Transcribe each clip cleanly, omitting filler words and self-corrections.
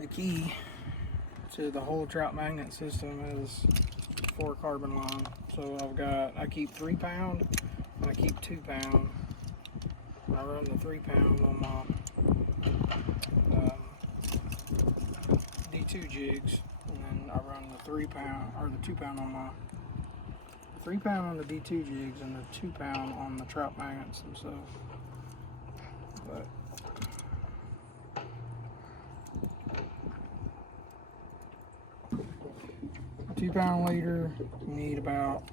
The key to the whole trout magnet system is 4 carbon line. So I keep 3 pound and I keep 2 pound. I run the 3 pound on my D2 jigs, and then I run the 3 pound or the 2 pound on my 3 pound on the D2 jigs and the 2 pound on the trout magnets themselves. But 2 pound leader, you need about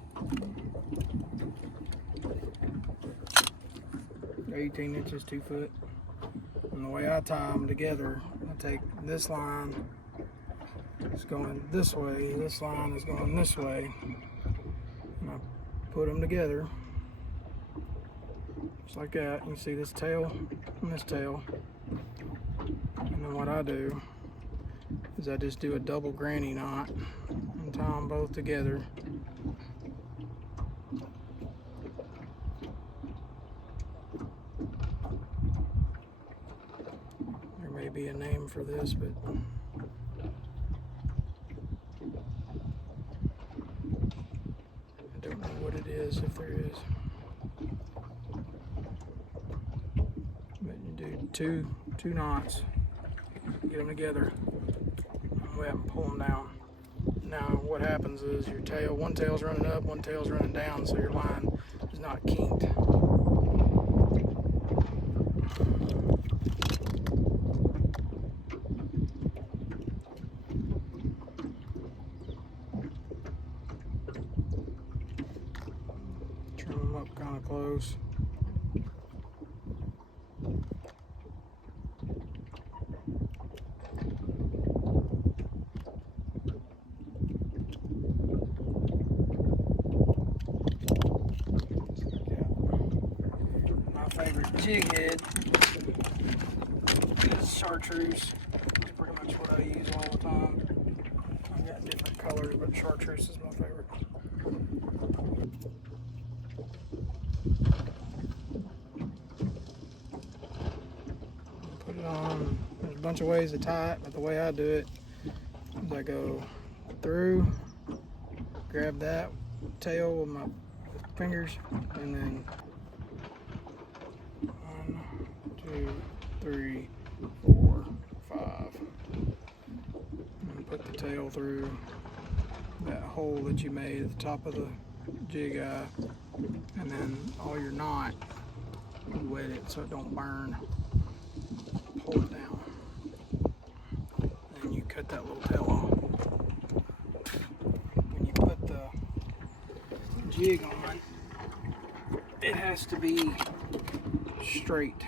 18 inches, 2 foot. And the way I tie them together, I take this line, it's going this way, this line is going this way, and I put them together just like that. You see this tail and this tail, and then what I do is I just do a double granny knot and tie them both together. There may be a name for this, but I don't know what it is, if there is. But you do two knots, get them together, and go ahead and pull them down. Now what happens is your tail, one tail's running up, one tail's running down, so your line is not kinked. Trim them up kind of close. Favorite jig head is chartreuse. It's pretty much what I use all the time. I've got different colors, but chartreuse is my favorite. Put it on. There's a bunch of ways to tie it, but the way I do it is I go through, grab that tail with my fingers, and then 2, 3, 4, 5, and put the tail through that hole that you made at the top of the jig eye, and then all your knot, you wet it so it don't burn. Pull it down, and you cut that little tail off. When you put the jig on, it has to be straight.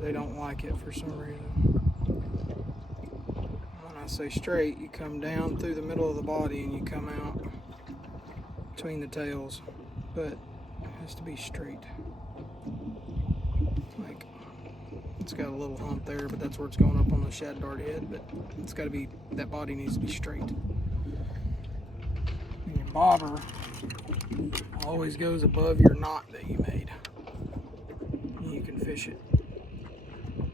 They don't like it for some reason. When I say straight, you come down through the middle of the body and you come out between the tails, but it has to be straight. Like, it's got a little hump there, but that's where it's going up on the shad dart head, but it's got to be, that body needs to be straight. And your bobber always goes above your knot that you made. You can fish it.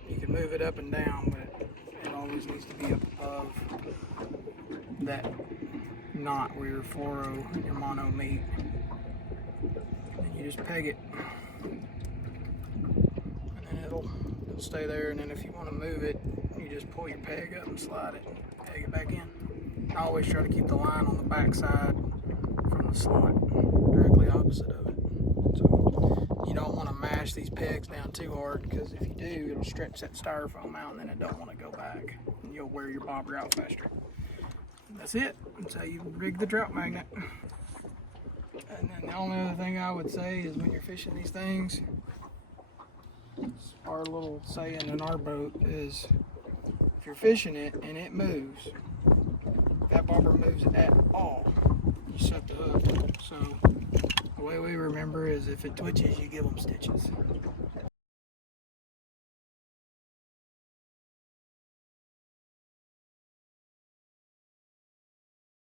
You can move it up and down, but it always needs to be up above that knot where your fluoro and your mono meet. And you just peg it, and then it'll stay there. And then if you want to move it, you just pull your peg up and slide it, and peg it back in. I always try to keep the line on the back side from the slot, directly opposite of it. So you don't want to mash these pegs down too hard, because if you do, it'll stretch that styrofoam out, and then it don't want to go back, and you'll wear your bobber out faster. And that's it. That's how you rig the trout magnet. And then the only other thing I would say is, when you're fishing these things, our little saying in our boat is, if you're fishing it and it moves, if that bobber moves at all, you set the hook. So the way we remember is, if it twitches, you give them stitches.